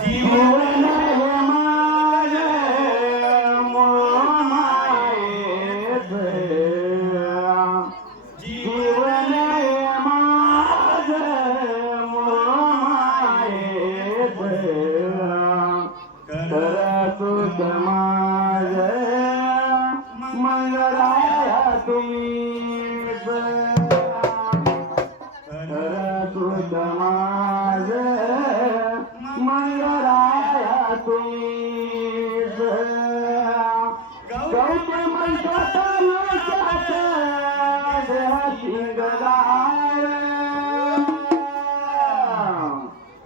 जीवन माझे मायेत जीवन माझे मायेत करतुत माझे मंगळाया तुम्हीच करतुत माझे मंगळाया तुम्हीच गौतम म्हणतात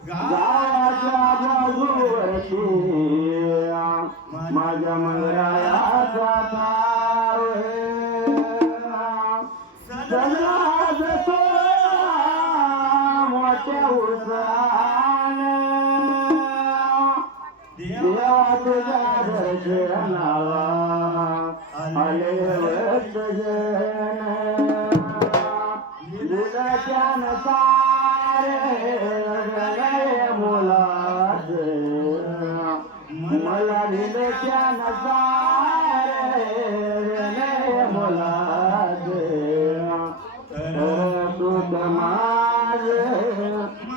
गावाच्या बाजूवरती माझ्या मंगळायाचा तार सल्लाज मोठ्या उसाने देवा तुझ्या दर्शनाला आले वर्षजन दुधाच्या सारे मुलाच मला दिलच्या सारे मुलाच सुत माझ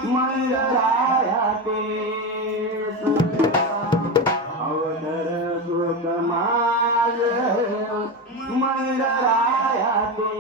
मंगळाया ते अवधर सुत माझ मंगळाया ते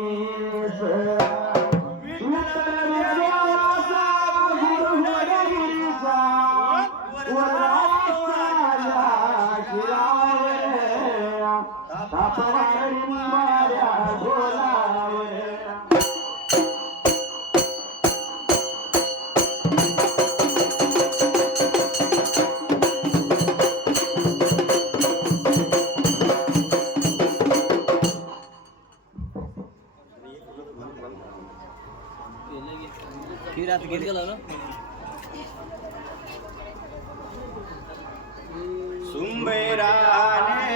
सुंबेराने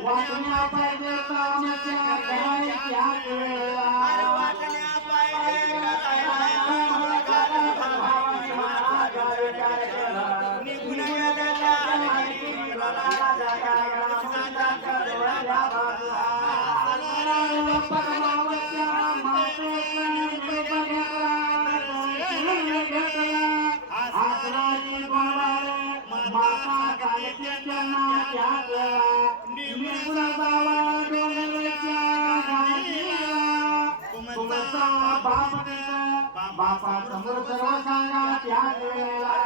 वाटण्या पाहिजे कामाच्या करायच्या बापा समोर सर्व सांगा त्या वेळेला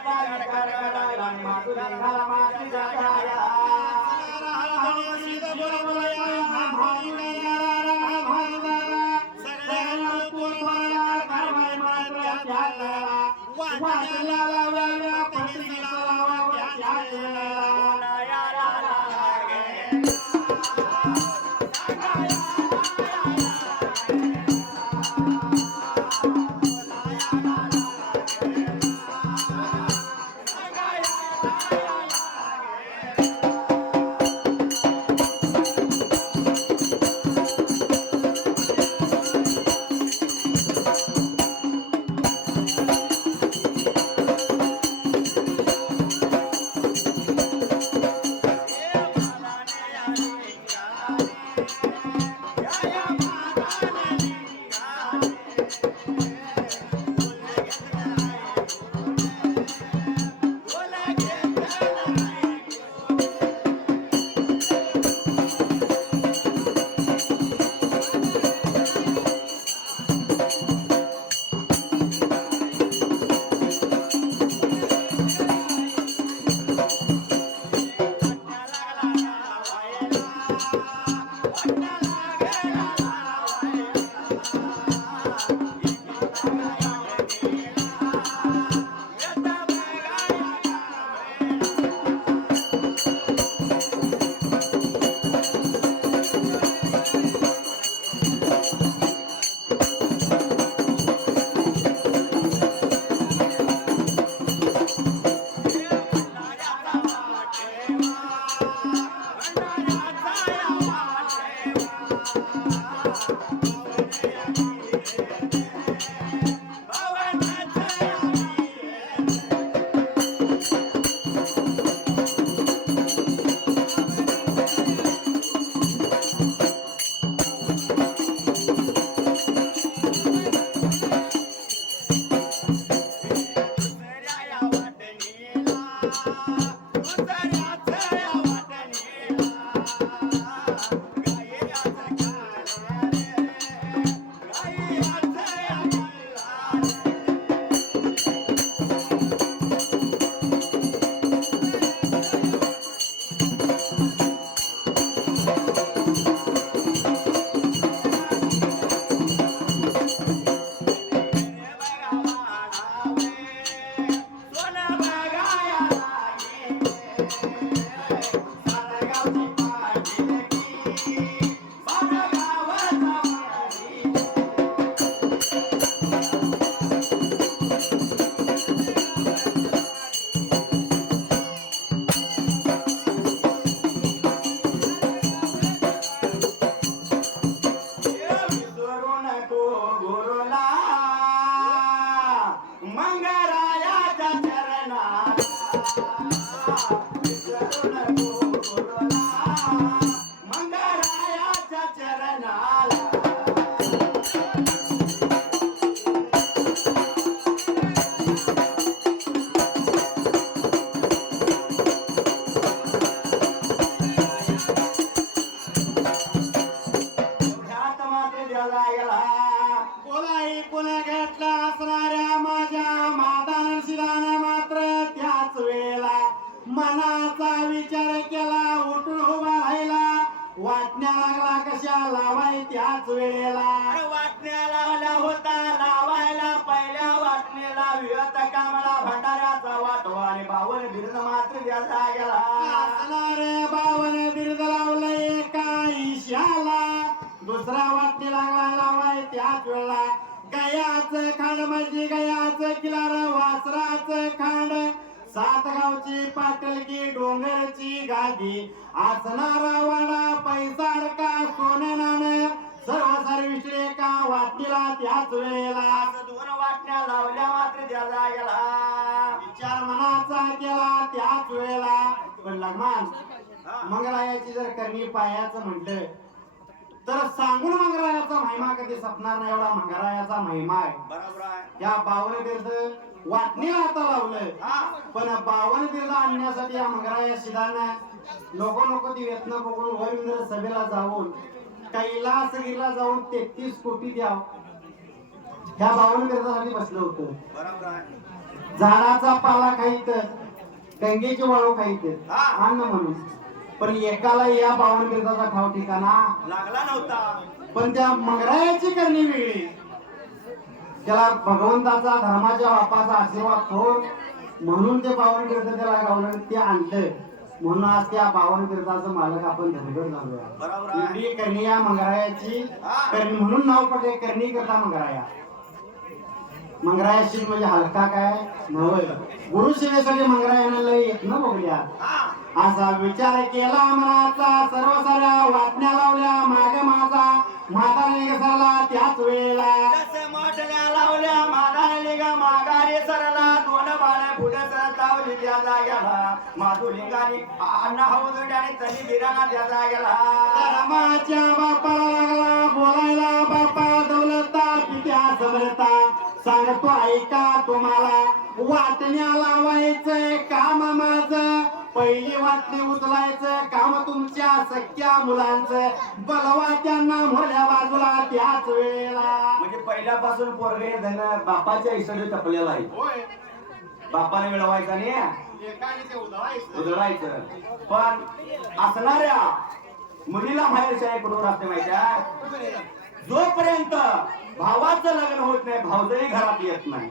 काय मनाचा विचार केला, उठून उभा राहिला, वाटण्या लागला कशा लावाय त्याच वेळेला. वाटण्या लावल्या होता लावायला पहिल्या वाटणीला विहत कामळा भंडाऱ्याचा वाटवा आणि बावन बिरुद मात्र द्यायचा गेला. असणारे बावन बिरुद लावलं एका ईशाला, दुसरा वाटणी लागला लावाय त्याच वेळेला. गयाचं खांड म्हणजे गयाचं किलार, वासराचं खांड, सात गावची पाटलकी, डोंगरची गादी, असणारा वाडा, पैसा अडका, सोनं नाणं, सर्व सर्विसले का वाटणीला त्याच वेळेला. दोन वाटण्या लावल्या मात्र द्यायचा गेला. विचार मनाचा केला त्याच वेळेला. पण लग्मान मंगरायाची जर करणी पायाचं म्हटलं तर सांगून मंगरायाचा महिमा कधी सपणार नाही, एवढा मंगरायाचा महिमा आहे. बरोबर आहे. या 52 बिर्द वाटणीला आता लावलं, पण 52 बिर्द आणण्यासाठी या मंगराया शिदानं नको ती व्यसन बघून वरिंद्र सभेला जाऊन कैलासगिरीला जाऊन 33 कोटी द्याव ह्या 52 बिर्दासाठी बसलं होतं. बरोबर आहे. झाडाचा पाला खाईत गंगेची वाळू खाईत हा. अन्न म्हणून. पण एकाला या बावन बिरदाचा ठाव ठिकाणा लागला नव्हता. पण त्या मंगरायाची करणी वेगळी. त्याला भगवंताचा धर्माच्या बापाचा आशीर्वाद थोर म्हणून ते बावन बिरद त्याला गावलं ते आणलं. म्हणून आज त्या बावन बिरदाचं मालक आपण धनगर झालोय. बरोबर आहे. एवढी करणी या मंगरायाची हा. करणी म्हणून नाव पडले करणी करता मंगराया. मंगरायाशी म्हणजे हलका काय नव्हे. गुरु सेवेसाठी मंगरायानं लय येत न बघल्या. हा. असा विचार केला मनाचा सर्व साऱ्या वाटण्या लावल्या मागे माझा म्हातारा घसरला त्याच वेळेला. जसे मोठल्या लावल्या मागारी ग माघारी सरला दोन बाळा पुढे सरतावली त्या जाग्याला माधुलिंगानी अण्णा हौदुड्याने तरी बिराना त्या जाग्याला. धर्माच्या बापाला लागला बोलायला बापा दौलता पित्या समरता सांगतो ऐका तुम्हाला वाटण्या लावायचंय काम माझं. पहिली वाटणी उचलायचं काम तुमच्या सख्या मुलांचं. बलवा त्यांना मोठ्या बाजूला त्याच वेळेला. म्हणजे पहिल्यापासून पोरगे धन बापाच्या हिशोबी टपलेला आहे. होय बापाने मिळवायचा नाही एकाने ते उधळायचं. उधळायचं. पण असणाऱ्या मुलीला बाहेर शाळेकडून असते माहिती आहे. जोपर्यंत भावाचं लग्न होत नाही भावजही घरात येत नाही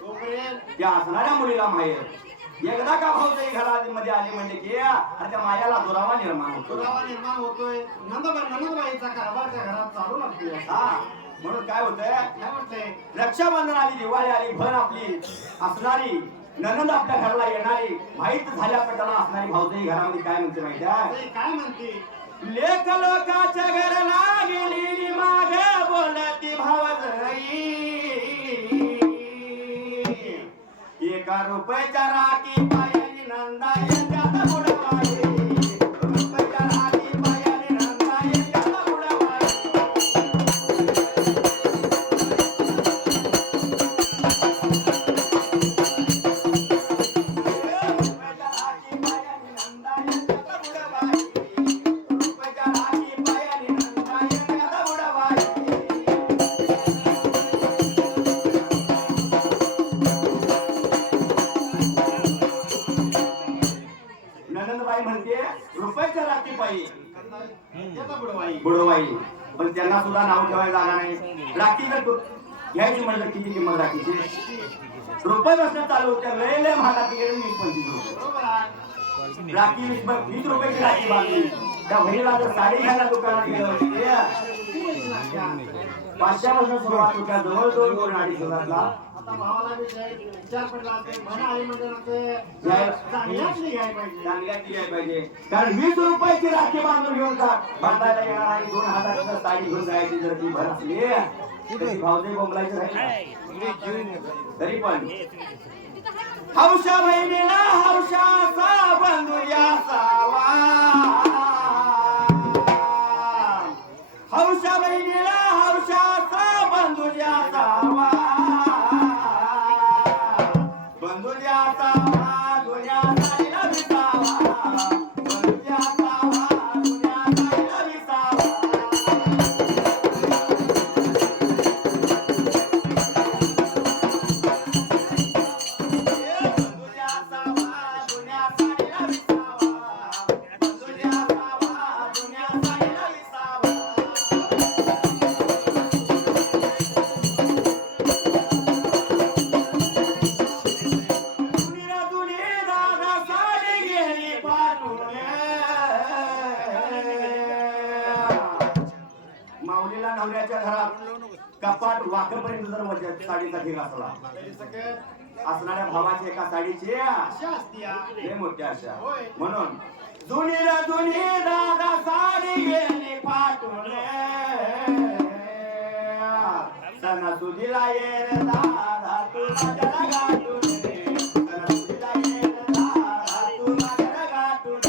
तोपर्यंत त्या असणाऱ्या मुलीला माहेर. एकदा का भावजही घरामध्ये आली म्हणजे की आणि त्या मायाला दुरावा निर्माण होतो. दुरावा निर्माण होतोय. नंदबाईचा कारभार त्या घरात चालू लागतोय. हा म्हणून काय होतंय काय म्हटलंय रक्षाबंधन आली दिवाळी आली भर आपली असणारी ननंद आपल्या घराला येणारी माहीत झाल्या पटाला असणारी भावजही घरामध्ये काय म्हणते माहिती आहे. ते काय म्हणते लेख लोकाच्या घरला गेलेली माग बोलती भावजई. एका रुपयाच्या राखी पायानी नंदा येत्यात बुडवाई. रुपयाच्या राखी पायानी नंदा येत्यात बुडवाई. रुपयाच्या राखी पायानी नंदा येत्यात बुडवाई. रुपयाच्या राखी पायानी नंदा येत्यात बुडवाई. नंदबाई म्हणते रुपयाच्या राखी पायी येता बुडवाई. बुडवाई. पण त्यांना सुद्धा नाव ठेवायला जागा नाही. राखी जर घ्यायची म्हणलं किती किंमत राखीची रुपये बसणं चालू होत्या. लय लय महागात गेले 20-25 रुपये. बरोबर आहे. राखी 20 रुपयाची राखी बांधली. त्या बहिणीला जर साडी घ्यायला दुकानात गेलं किती पैसे लागतात? 500 पासून सुरुवात होत्या. जवळजवळ 2-2.5 आता भावाला बी विचार पडला असेल म्हण आई म्हणजे चांगल्यातली घ्यायला पाहिजे. चांगल्यातली घ्यायला पाहिजे. कारण 20 रुपयाची राखी बांधून घेऊन जा बांधायला येणार आणि 2,000 साडी घेऊन जायची जर ती भर असली तरी भावजे बोंबलायचं राहील. तरी पण हौशा बहिणीला हौशाचा बंधू यासावा. हौशा बहिणीला हौशाचा बंधू यासावा. बंधू यासावा दुनिया साईला विसावा. बंधू यासावा दुनिया साईला विसावा. माऊलीला नवऱ्याच्या घरात कपाट वाकपर्यंत जर वरच्या साडीचा ढीग असला तरी सगळं असणाऱ्या भावाची एका साडीची अशा असत्या. लय मोठ्या अशा. होय. म्हणून दुनीला दुनी दादा साडी गेली पाठवून सणासुदीला ये रे दादा तू माझ्याला गाठून सणासुदीला ये रे दादा तू माझ्याला गाठून.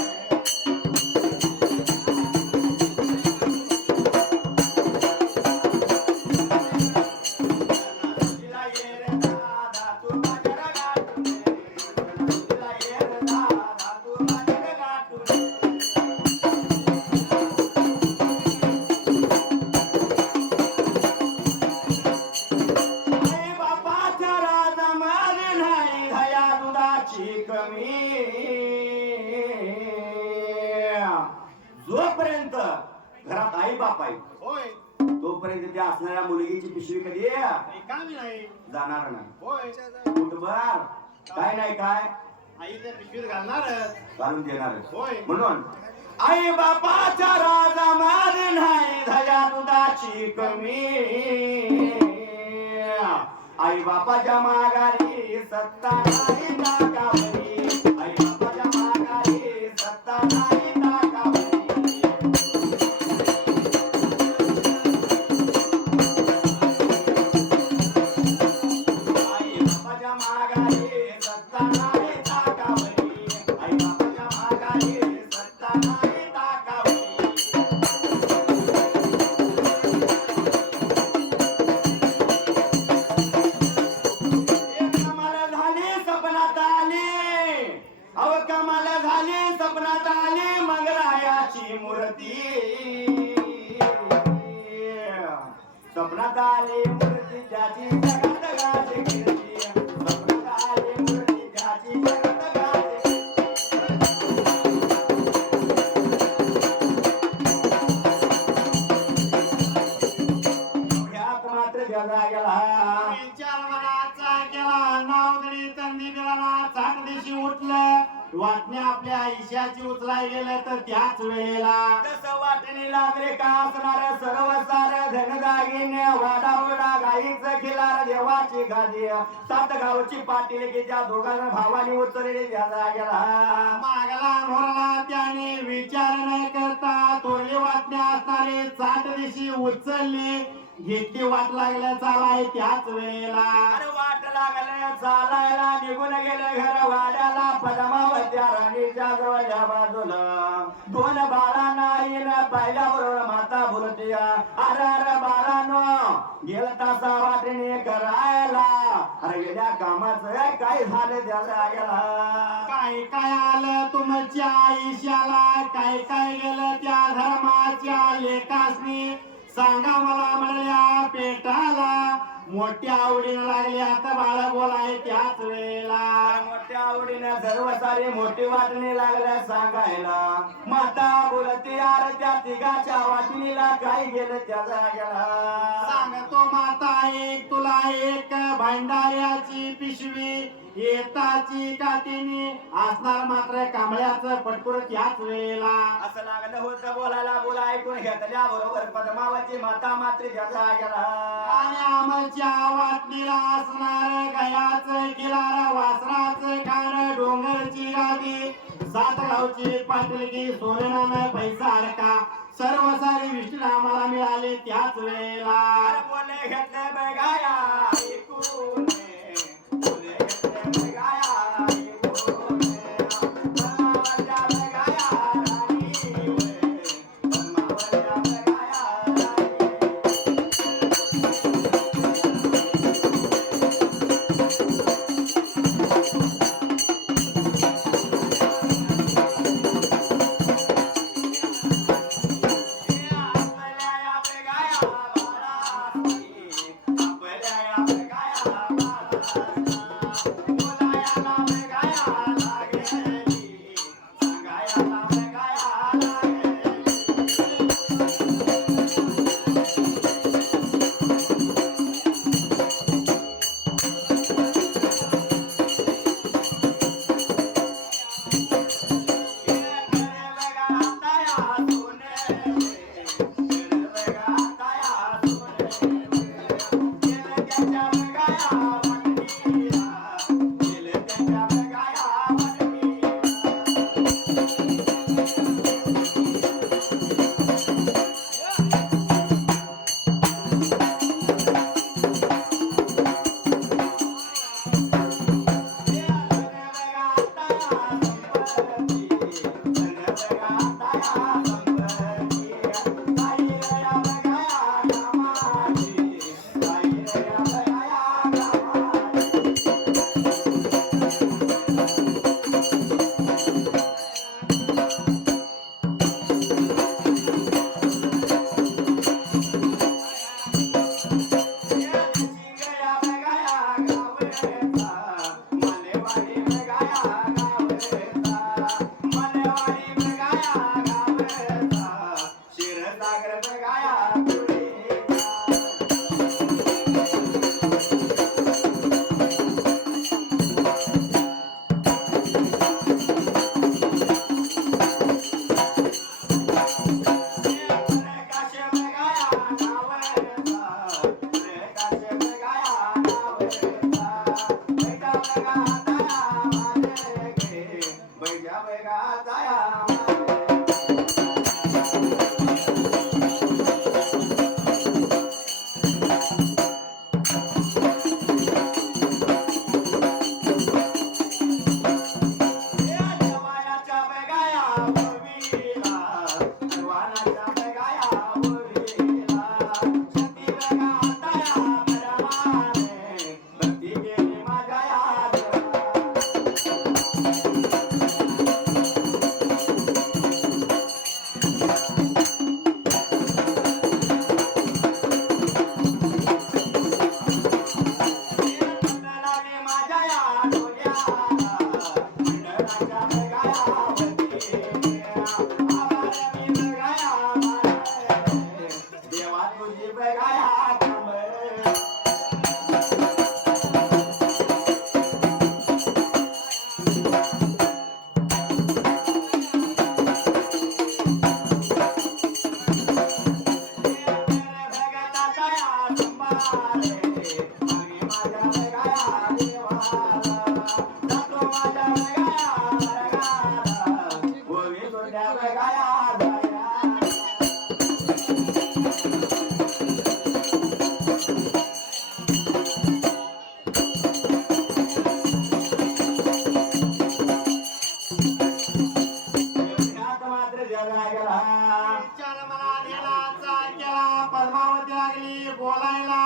सणासुदीला ये रे दादा तू माझ्याला गाठून सणासुदीला ये रे दादा तू माझ्याला गाठून. आई बापाच्या राजा मारी जोपर्यंत घरात आई बाप आहे होय तोपर्यंत त्या असणाऱ्या मुलगीची पिशवी कधी रिकामी नाही जाणार नाही. होय कुठबर काय नाही काय आई त्या पिशवीत घालणारच घालून देणार होय म्हणून आई बापाचा राजा मान नाही धया दुधाची कमी आई बापाच्या माघारी सत्ता नाही टाकावरी आई बापाच्या माघारी सत्ता नाही टाकावरी आई बापाच्या माघारी सत्ता नाही टाकावरी आई बापाच्या माघारी सत्ता नाही टाकावरी कमाल झाली सपनात आली अव कमाल झाली सपनात आली मंगरायाची मूर्ती सपनात आली मूर्ती त्याची जगत गाजे कीर्ती सपनात आली मूर्ती त्याची जगत गाजे एवढ्यात मात्र जगा गेला विचार मनाचा केला नावदरी तंदी बिराला चाट दिशी उठलं वाटणे आपल्या आयुष्याची उचलाय गेलं तर त्याच वेळेला जसं वाटणी लागले का असणार सर्व सार धनदागिने वाडावडा गाईचं खिलार देवाची गादी सात गावची पाटील की त्या दोघांना भावानी उचलले द्यायला गेला मागला मोरला त्याने विचार न करता तोरली वाटणे असणारे चाट दिशी उचलली घेतली वाट लागल्या चालाय त्याच वेळेला अरे वाट लागल्या चालायला निघून गेले घर वाड्याला पद्मावत्या राणीच्या जवळच्या बाजूला दोन बाळांना येणं पाहिल्याबरोबर माता बोलते अरे अरे बाळांनो गेला तासा वाटणे करायला अरे गेल्या कामाचं काय झालं त्याला गेला काय काय आलं तुमच्या आयुष्याला काय काय गेलं त्या धर्माच्या लेखासनी सांगा मला म्हणल्या पेटाला मोठ्या आवडीनं लागली आता बाळा बोलाय त्याच वेळेला मोठ्या आवडीने सर्व सारी मोठी वाटणी लागल्या सांगायला माता बोलते यार त्या तिघाच्या वाटणीला काय गेलं त्याचा गेला सांगतो माता एक तुला एक भांडाऱ्याची पिशवी येताची काठीनी असणार मात्र कांबळ्याचं पटकुर त्याच वेळेला असं लागलं होतं बोलायला बोला ऐकून घेतल्या बरोबर पद्मावती माता मात्र त्याचा गेला आणि आमच्या वाटणीला असणार गयाचं किलार वासराचं खाण डोंगरची गादी सात गावची पाटलगी सोनेनानं पैसा अडका सर्व सारी विष्णू आम्हाला मिळाले त्याच वेळेला बोले घेतले बघाया ऐकून बोले घेतले बघाया ऐकून पद्मावत्या बघाया राणी पद्मावत्या बघाया राणी आपल्या बघाया बाळा आपल्या बघाया त्या वेगाचा या विचार मला नेलाचा केला पद्मावती लागली बोलायला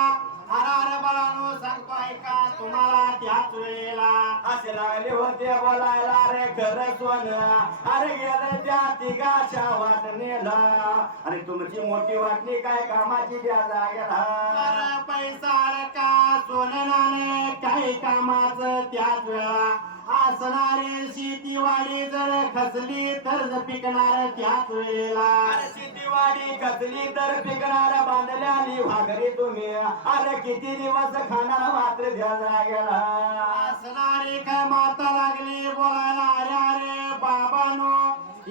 हरार बळानो सांगतो ऐका तुम्हाला त्याच वेळेला असे लागले होते बोलायला रे खरं सोनं अरे गेलं त्या तिघाच्या वाटणीला अरे तुमची मोठी वाटणी काय कामाची द्या जागेला अरे पैसा अडका सोनं नाणं काही कामाचं त्याच वेळा असणारी शेतीवाडी जर खचली तर पिकणार त्याच वेळेला शेतीवाडी खचली तर पिकणार बांधल्याली भाकरी तुम्ही अरे किती दिवस खाणार मात्र द्या जागेला असणारी काय माता लागली बोलायला अरे अरे बाबानो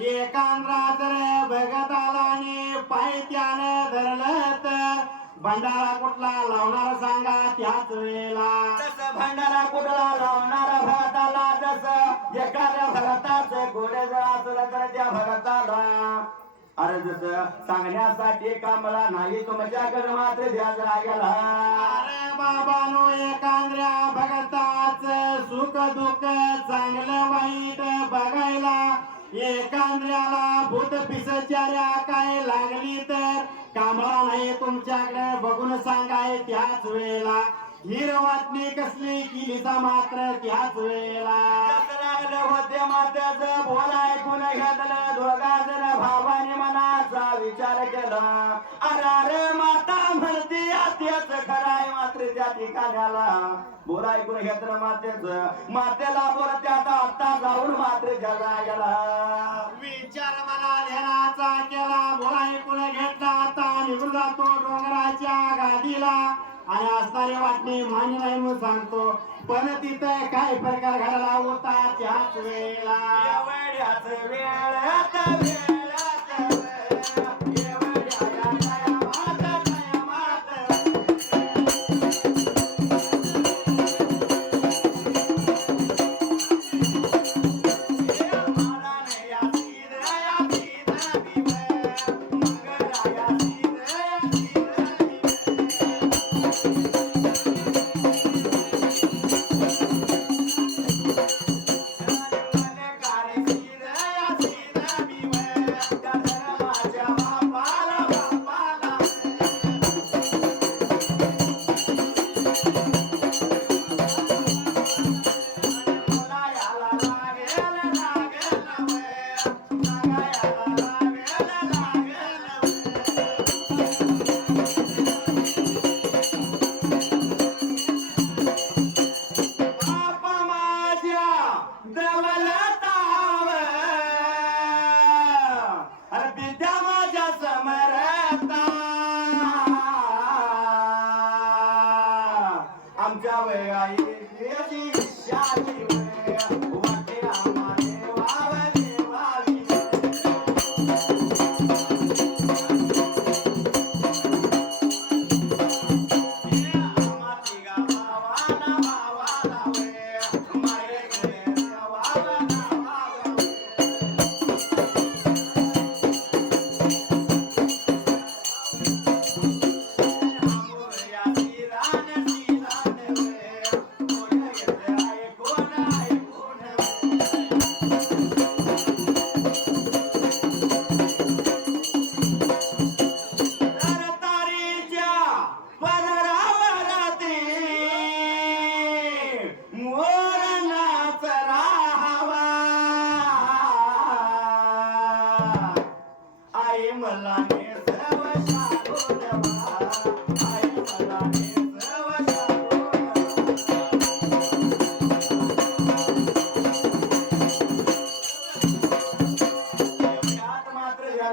एकांद्रा जर बघत आला आणि पाय त्याने धरलं तर भंडारा कुठला लावणार सांगा त्याच वेळेला तसं भंडारा कुठला लावणारा भगताला जसं एखाद्या भगताचं घोडे जर असलं तर त्या भगताला अरे जसं सांगण्यासाठी कामला नाही तुमच्याकडे मात्र द्या जागेला अरे बाबानो एकांद्र्या भगताच सुख दुःख चांगलं वाईट बघायला एकांद्र्याला भूत पिसचार्या काय लागली तर कामळा नाही तुमच्याकडे बघून सांगाय त्याच वेळेला हिर वाटणी कसली किलीचा मात्र त्याच वेळेला लागलं होते मात्याचं बोला ऐकून घेतलं दोघा जण भावाने मनाचा विचार केला अरे माता म्हणते त्याच खराय मात्र त्या ठिकाण्याला बोला ऐकून घेतलं मातेला बोल त्याचा आत्ता जाऊन मात्र जगा गेला विचार मला ध्यानाचा केला बोला ऐकून घेतला आता निघून जातो डोंगराच्या गाडीला आणि असणारी वाटणी मान्य नाही म्हणून सांगतो पण तिथं काय प्रकार घडला होता त्याच वेळेला एवढ्याच वेळात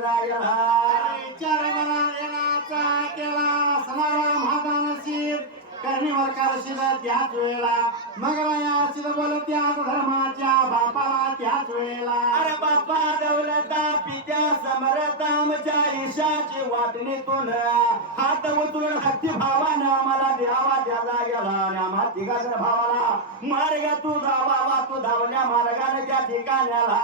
जागेला विचार मला देण्याचा केला असणारा माझा नशीब कर्णीवर करशील त्याच वेळेला मग रायाशील बोल त्याच धर्माच्या बापाला त्याच वेळेला अरे बाप्पा दौलता पित्या समरतामच्या ईशाची वाटणीतून हात उचलून हत्ती भावानं आम्हाला द्यावा त्या जागेला आणि आम्हा तिघाजण भावाला मार्ग तू धावावा तू धावल्या मार्गाने त्या ठिकाण्याला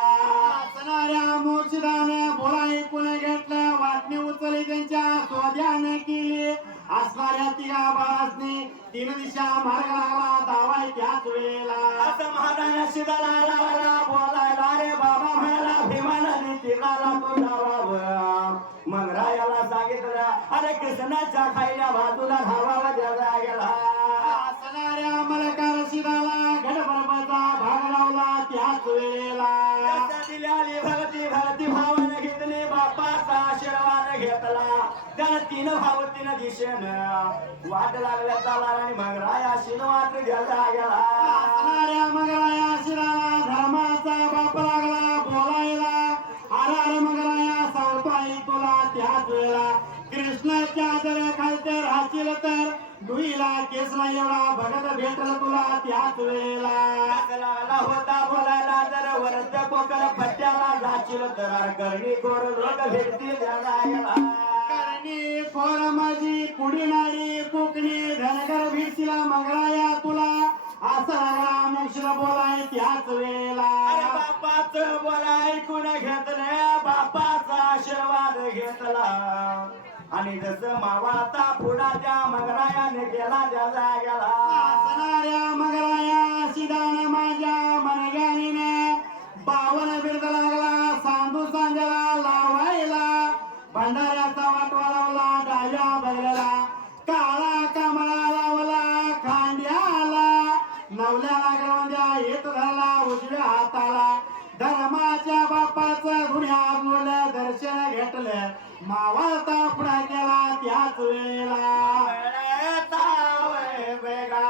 असणाऱ्या मोक्षदाने बोला ऐकून घेतलं वाटणी उचलली त्यांच्या स्वाध्याने केली असणाऱ्या तिघा बाळासनी तीन दिशा मार्ग लागला दावाय त्याच वेळेला असं महाराणा शिदाला लावला बोलायला रे बाबा म्हणाला भीमाने तिघाला तू धावावं मग रायाला सांगितलं अरे कृष्णाच्या खायल्या बाजूला धावावा त्या जागेला असणाऱ्या मलकार शिराला गडबडचा भाग लावला त्याच वेळेला दिल्याली भरती भरती भावाने घेतले बापाचा आशीर्वाद घेतला त्यानं तीन भाव तीन दिशेनं वाट लागल्या चाला आणि मग राया शिनवाट द्यायला गेला असणाऱ्या मगराया शिराला धर्माचा बाप लागला बोलायला अरे मगराया सांगतो आई तुला त्याच वेळेला कृष्णाच्या जर खालते राहशील तर डुईला केसला एवढा भगत भेटल तुला त्याच वेळेला लागला होता बोलायला जर वरद कोकर पट्ट्याला जाशील तर करणी कोर लोक भेटतील द्यायला गेला करणी खोर माझी कुडी नाडी कोकणी धनगर भिडशीला मंगळाया तुला असं लागला मुक्षला बोलाय त्याच वेळेला बापाच बोला ऐकून घेतलं बापाचा आशीर्वाद घेतला आणि जसं मावाता पुढा त्या मगरायाने गेला त्याला गेला असणाऱ्या मगराया शिदान माझ्या मनग्याने 52 बिरद लागला सांदू सांजाला लावायला भंडाऱ्याचा वाटवा लावला डाव्या बगल्याला काळा कमळा लावला खांद्याला नवल्याला गवंद्या येत धरला उजव्या हाताला धर्माच्या बापाचं गुन्ह्या बोल दर्शन घेतलं मावळता पुढा केला त्याच वेळेला वेगा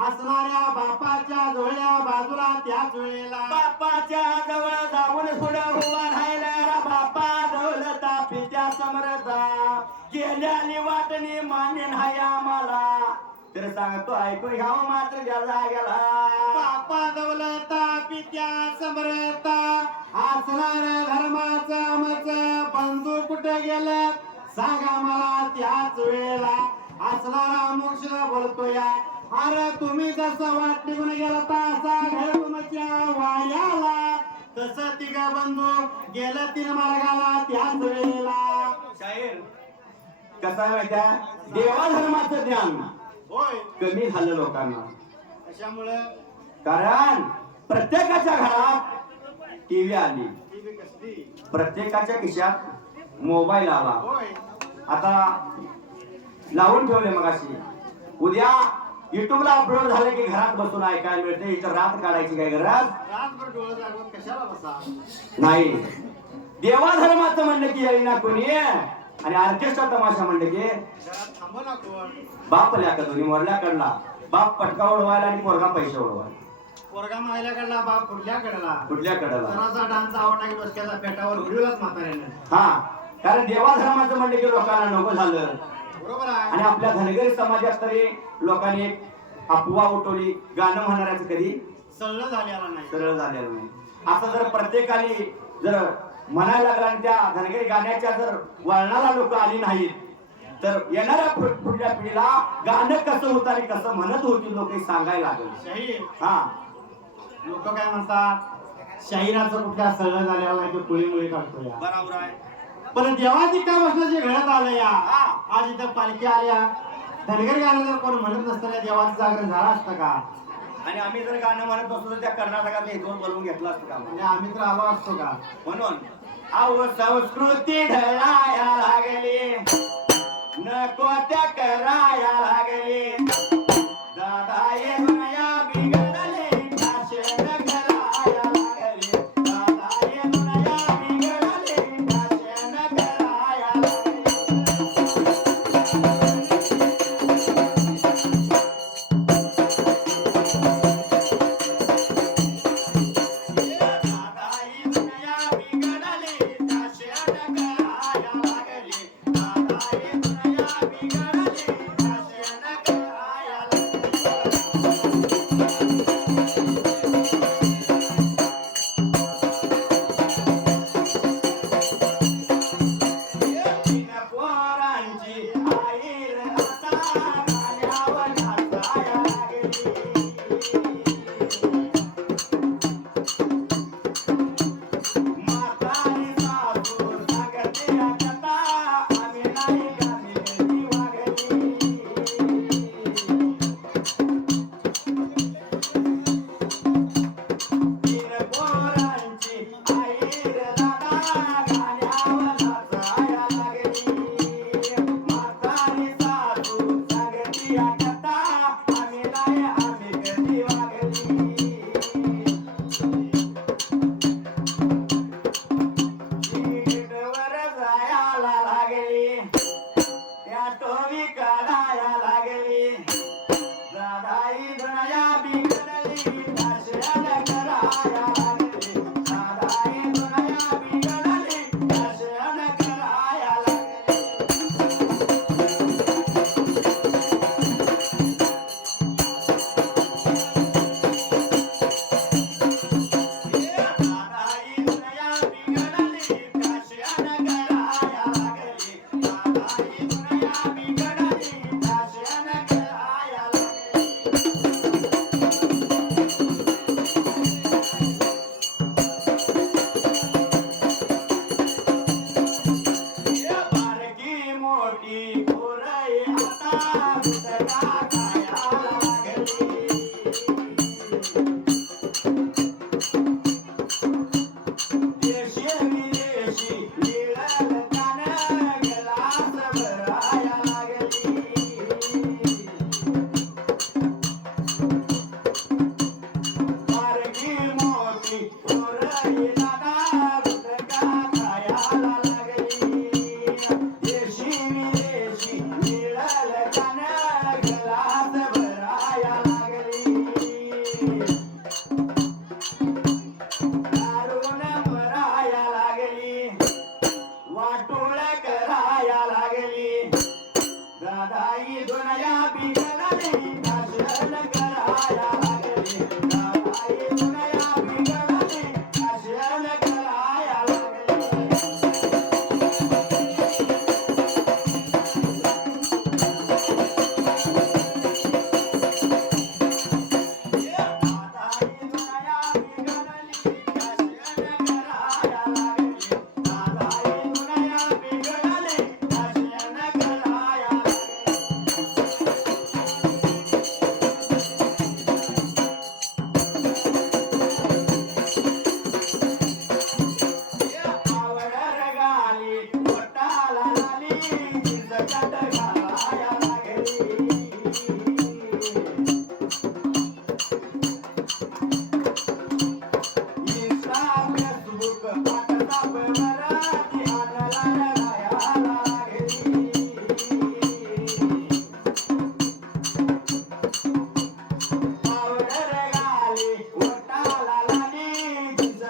असणाऱ्या बापाच्या जोळ्या बाजूला त्याच वेळेला बापाच्या जवळ जाऊन पुढं उभा राहिला बापा दौलता पित्या समरता गेल्याली वाटणी मान्य नाही आम्हाला तर सांगतो ऐकून घ्यावं मात्र ज्याला गेला बापा दौलता पित्या समरता असणाऱ्या कुठे गेलं सांगा मला त्याच वेळेला असणारा मोक्षला बोलतो या अरे तुम्ही जसं वाट निघून गेला तसा घर तुमच्या वायाला तसं तिघा बंधू गेलं तीन मार्गाला त्याच वेळेला शाहीर कसा आहे माहिती आहे देवा धर्माचं ज्ञान होय कमी झालं लोकांना कशामुळं कारण प्रत्येकाच्या घरात टीव्ही आली टीव्ही कसली प्रत्येकाच्या खिशात मोबाईल आला होय आता लावून ठेवले मगाशी उद्या युट्यूबला अपलोड झाले की घरात बसून ऐकायला मिळते इथं रात काढायची काय गरज रातभर डोळे जागून कशाला बसा नाही देवा धर्माचं म्हणलं की येईना कोणी आणि ऑर्केस्ट्रा तमाशा म्हणलं की घरात थांबू ना कोण बाप ल्याका दोन्ही मोरल्याकडला बाप पटका उडवायला आणि पोरगा पैसे उडवायला पोरगा मायल्याकडला बाप कुठल्याकडला कुठल्या कडेला सणाचा डान्स आवडला की डोसक्याचा पेटावर उडविलाच म्हाताऱ्यानं हा कारण देवा धर्माचं म्हणलं की लोकांना नको झालं बरोबर आहे आणि आपल्या धनगरी समाजात तरी लोकांनी एक अफवा उठवली गाणं म्हणणाऱ्याचं कधी सळलं झालेला नाही सरळ झालेलं नाही असं जर प्रत्येकाने जर म्हणायला लागला आणि त्या धनगरी गाण्याच्या जर वळणाला लोक आली नाहीत तर येणाऱ्या पुढल्या पिढीला गाणं कसं होतं आणि कसं म्हणत होती लोक सांगायला लागेल शाहीर हा लोक काय म्हणतात शाहिराचं कुठल्या सळलं झालेला नाही तो पुळी मुळी काढतो या बरोबर आहे पण देवाची काय बसलं जे घडत आलं या आज इथं पालखी आल्या धनगरी गाणं जर कोण म्हणत नसतं या देवाचं जागरण झालं असतं का आणि आम्ही जर गाणं म्हणत असतो तर त्या कर्नाटकातल्या इथून बोलवून घेतलं असतं का म्हणजे आम्ही तर आलो असतो का म्हणून अहो संस्कृती ढळाया लागली नको त्या कराया लागली दादा ये माया बिघडले भाषण कराया लागली दादा ये माया बिघडले भाषण कराया लागली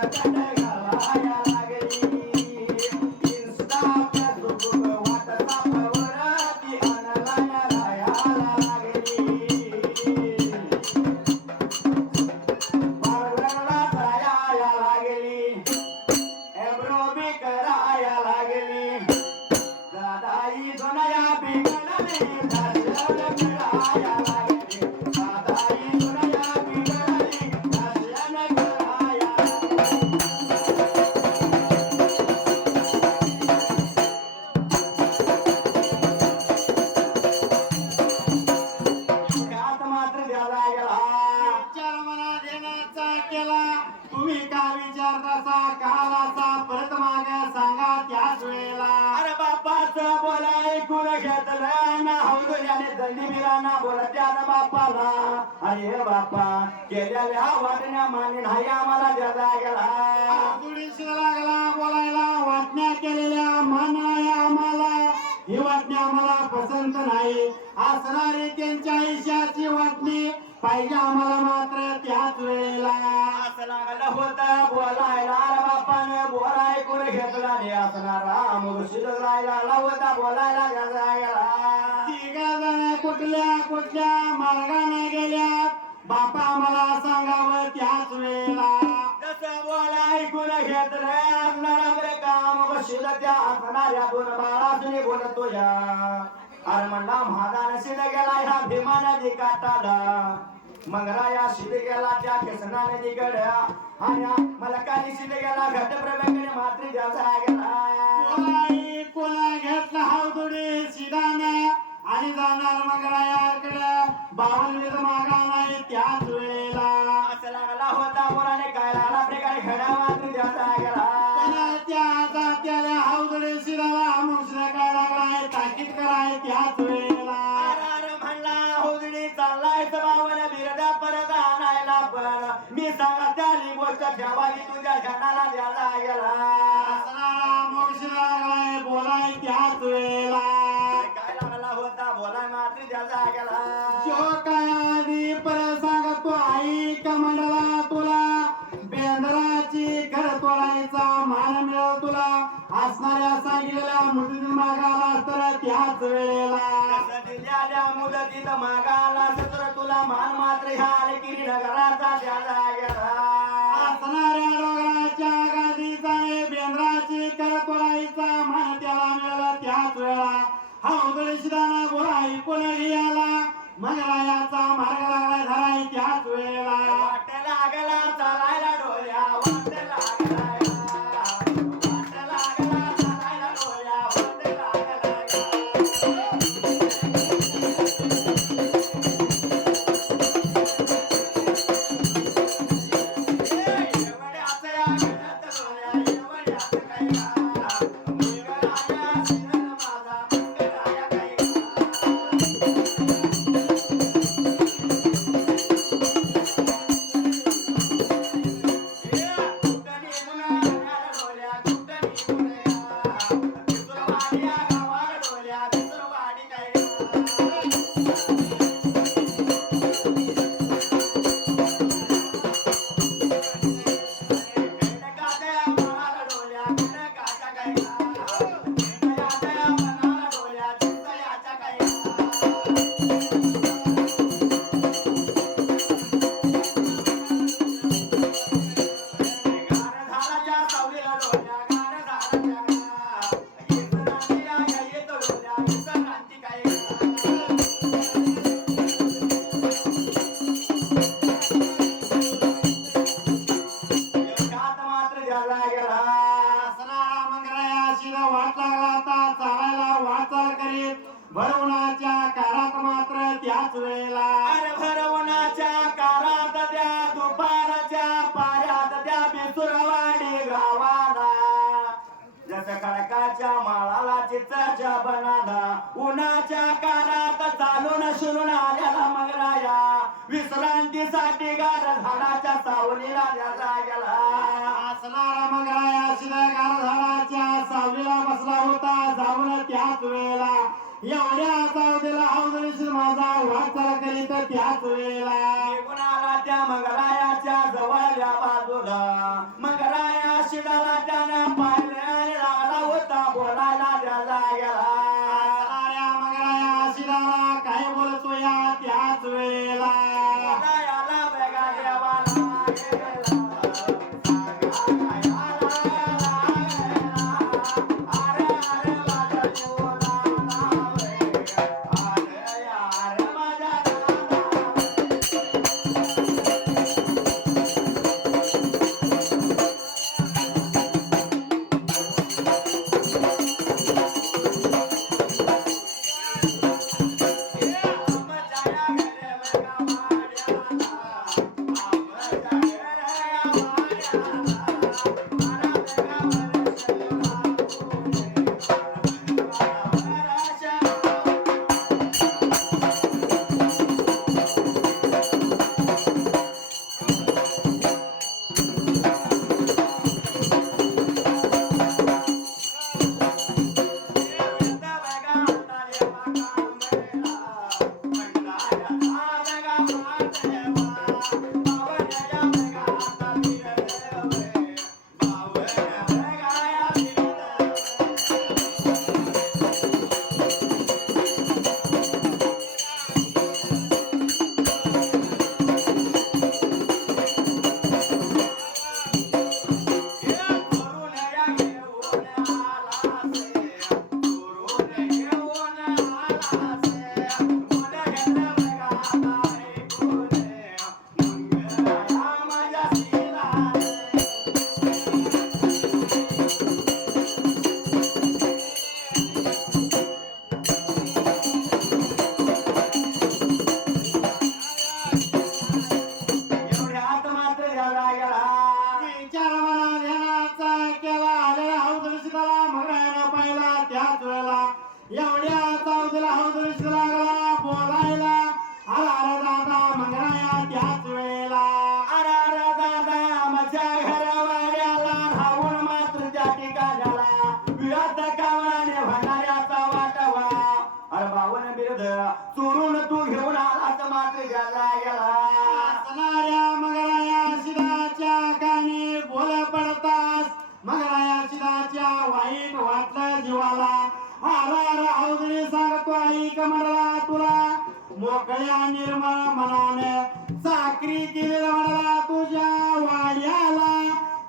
कट घालाया लागली इंस्टा फेसबुक व्हॉट्सअपवर ती ऑनलाईन राहायला लागली पार्लरला जाया लागली एब्रोबी कराया लागली दादाई दुनिया बिघडली दर्शन कराया लागली दादाई दुनिया बिघडली दर्शन कराया घात मात्र द्यायला गेला विचार मला देण्याचा केला तुम्ही का विचारतासा कालाचा परत माग सांगा त्याच वेळेला अरे बापाचं बोला ऐकून घेतलं ना हौदल्याने दंडी बिराना बोला त्या बापाला अरे बापा केलेल्या वाटण्या माने नाही आम्हाला द्यायला गेला तुडीशी लागला बोलायला वाटण्या केलेल्या मान नाही आम्हाला ही वाटणी आम्हाला पसंत नाही असणारी त्यांच्या आयुष्याची वाटणी पाहिजे आम्हाला मात्र त्याच वेळेला असं लागलं होतं बोलायला रे बापाने बोला ऐकून घेतला ने असणारा मुर्शिद राहिला होता बोलायला द्यायला गेला तिघा जण कुठल्या कुठल्या मार्गाने गेल्या बापा मला सांगावं त्याच वेळेला जसं बोला ऐकून घेतलं असणारा बरे काम मुर्शिद त्या असणाऱ्या दोन बाळासनी बोलतो या अरे म्हणला माझा नशीब गेला ह्या भीमा नदी काठाला मंगराया शिद गेला त्या केसना नदी गड्या आणि मला काही शिद गेला घट प्रभेकडे मात्र द्यायचा गेला कोणाही कोणा घेतला हावदुडी शिदाने आणि जाणार मग रायाकडे बावलीत मागा नाही त्याच वेळेला असं लागला होता मुलाने काय लागला प्रकारे घडा मात्र द्यायचा गेला कोणाच्या हातात त्याला हावदुडी शिदाला मुसऱ्या काय लागलाय ताकीद कराय त्याच वेळेला अरे म्हणला होदडी चाललाय बाबाने बिरदा परत आणायला पण मी सांगा त्याली गोष्ट ठेवावी तुझ्या ध्यानाला द्यायला गेला असणारा मोक्षी लागलाय बोलाय त्याच वेळेला काय लागला होता बोलाय मात्र द्यायचा गेला जो काय आधी परत सांगतो आई कमंडला तुला बेंद्राची घर तोडायचा मान मिळव तुला असणाऱ्या सांगितलेल्या मुदतीत मागाला तर त्याच वेळेला दिलेल्या मुदतीत मागाला तर तुला मान मात्र ह्या गिरी नगराचा द्यायला गेला असणाऱ्या डोंगराच्या गादीचा आणि बेंद्राची घर तोडायचा मान त्याला मिळाला त्याच वेळा हा उदळीशिदाना बोला ऐकून घ्यायला मग रायाचा मार्ग लागला धराय त्याच वेळेला वाट लागला चालायला डोल्या वाट लागला वाट लागला चालायला डोल्या वाट भरवणाच्या कारात मात्र त्याच वेळेला अरे भरवणाच्या कारात त्या दुपारच्या पाऱ्यात त्या बिसुरवाडी गावाला जसं खडकाच्या माळाला चित्राच्या बनाला उन्हाच्या कारात चालून शिरून आल्याला मंगराया विश्रांतीसाठी गार झाडाच्या सावलीला द्यायला गेला असणारा मंगराया शिवाय गार झाडाच्या सावलीला बसला होता जाऊन त्याच वेळेला एवढ्या चावडीला अवधीशीर माझा वाटचाल करीत त्याच वेळेला निघून आला त्या मंगरायाच्या जवळल्या बाजूला मंगरा चोरून तू घेऊन आला मात्र गेला असणाऱ्या मगराया शिदाच्या कानी बोल पडतास मगराया शिदाच्या वाईट वाटलं जीवाला आला अवघडी सांगतो आई कमळला तुला मोकळ्या निर्मळ मनाने चाकरी केली म्हणला तुझ्या वाड्याला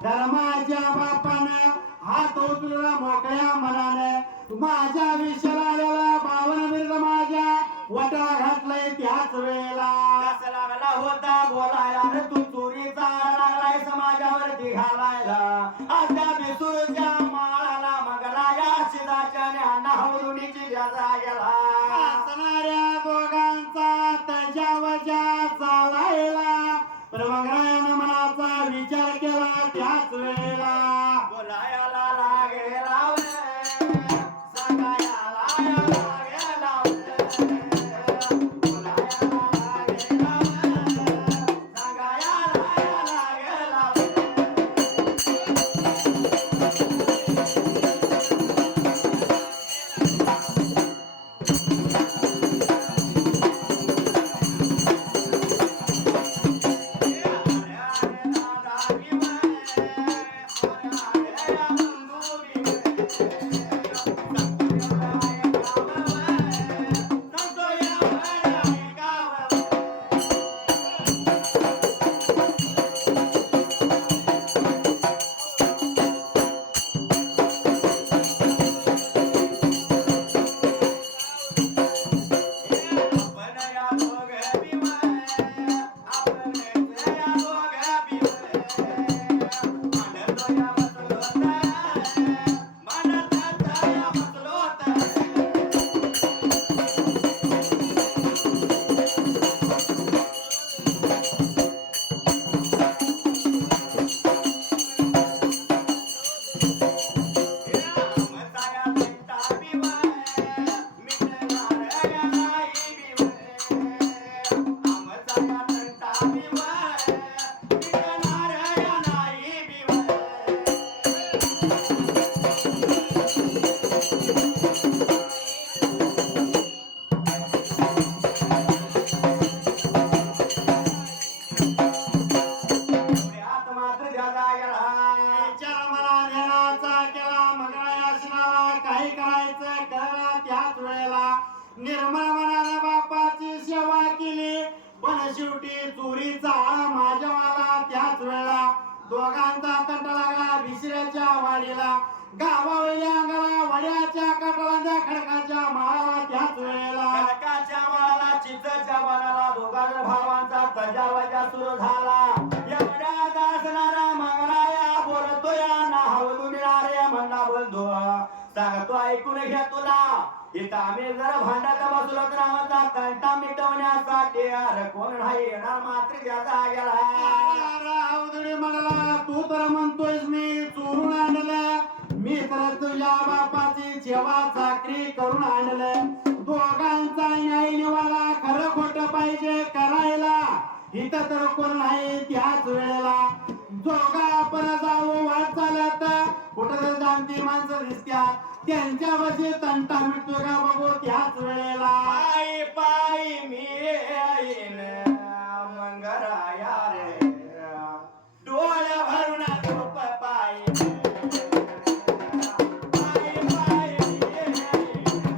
धर्माच्या बापाने हात उचलला मोकळ्या मनाने माझ्या विषयाला आलेला बावन बिरद माझ्या वटा घातलाय त्याच वेळेला कसा लागला होता बोलायला रे तू चोरीचा लागलाय समाजावरती घालायला आता बिसुरच्या माळाला मगला या शिदाच्या नावरुणीची जाजा गेला असणाऱ्या दोघांचा त्याच्यावरच्या चालायला पण मगरायानं मनाचा विचार केला त्याच वेळेला बोलायला लागेला सांगायला लागेला निर्मळ मनाने बापाची सेवा केली पण शेवटी चोरीचा आळा माझ्या मला त्याच वेळेला दोघांचा तंटा वाडीला गावावल्या अंगाला वड्याच्या कटलाच्या खडकाच्या माळाला त्याच वेळेला खडकाच्या माळाला चिंचच्या बनाला दोघांच्या भावांचा तजावजा सुरू झाला एवढ्यात असणारा मंगराया बोलतोय ना हवलून रे म्हणला बंधू सांगतो ऐकून घ्या तुला इथं आम्ही जर भांड्याचा बसलो तर आमचा कंटा मिटवण्यासाठी अरे कोण नाही येणार मात्र ज्याचा गेला अवधडी म्हणाला तू तर म्हणतोयस मी चोरून आणलं मी तर तुझ्या बापाची जेव्हा चाकरी करून आणलं दोघांचा न्याय निवाडा खरं खोटं पाहिजे करायला इथं तर कोण नाही त्याच वेळेला दोघा आपण जाऊ वाट चालत कुठं तर जाणती माणसं दिसत्यात त्यांच्या वशी तंटा मिळतो का बघू त्याच वेळेला पायी पायी मी येईन मंगराया रे डोळ्या भरून झोप पायी पायी पायी मी येईन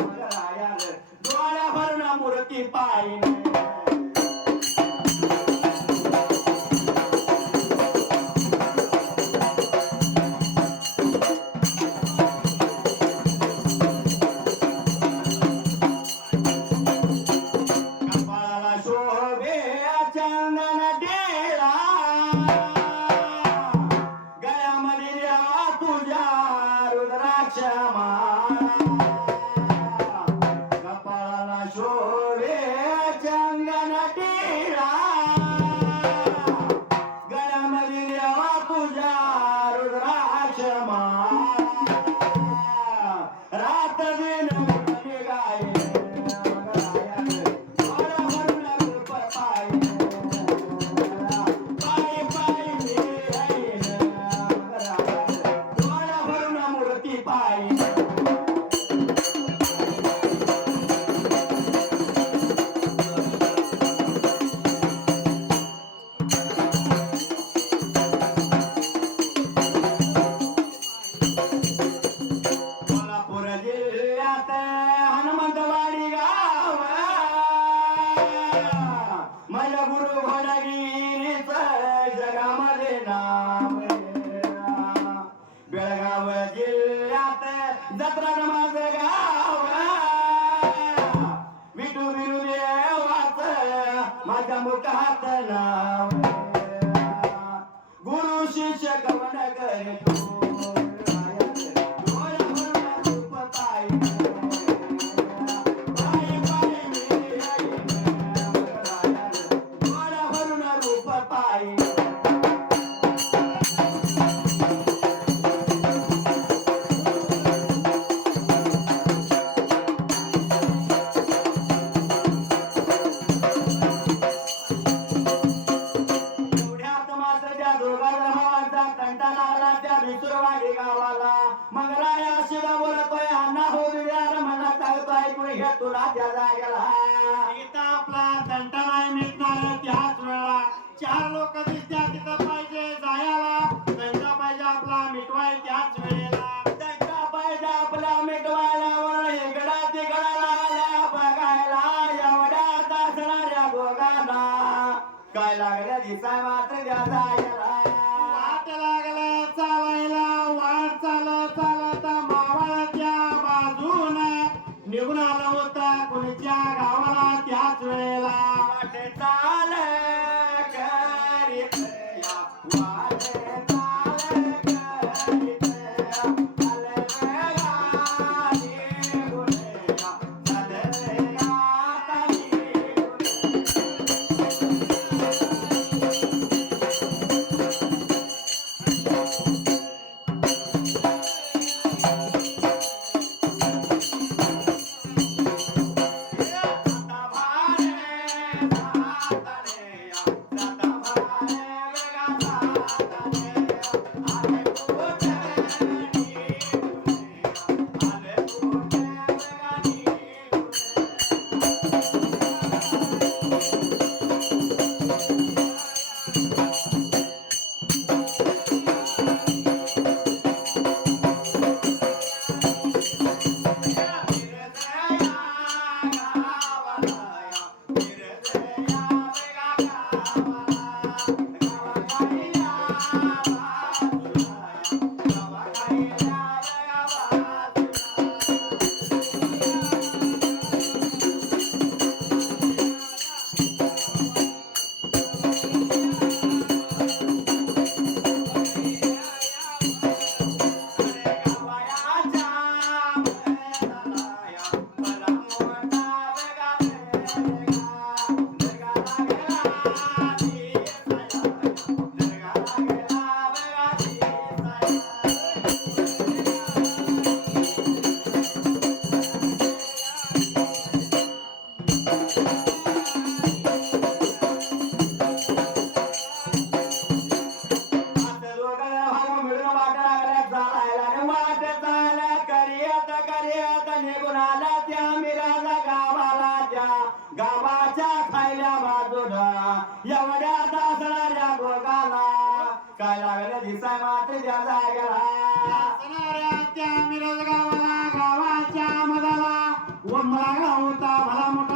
मंगराया रे डोळ्या भरून झोप पायी त्याचा गेला इथं आपला तंटा नाही मिटणार त्याच वेळा चार लोक दिसत्या तिथं पाहिजे जायला तंटा पाहिजे आपला मिटवाय त्याच वेळेला त्यांचा पाहिजे आपला मिटवायला वर इकडा तिकडा लागला बघायला एवढ्यात असणाऱ्या दोघांना काय लागल्या दिसाय मात्र त्याचा गेला वाट लागलं चालायला वाट चालत चालत मावळच्या बाजून निघून आलं होतं कोणत्या गावाला त्याच वेळेला वाटे चाल करीत या वाटे चाल करीत आले गाडी गुन्हेगा चाले गाडी गावाच्या खायल्या बाजूला एवढ्या असणाऱ्या दोघाला काय लागल्या दिसाय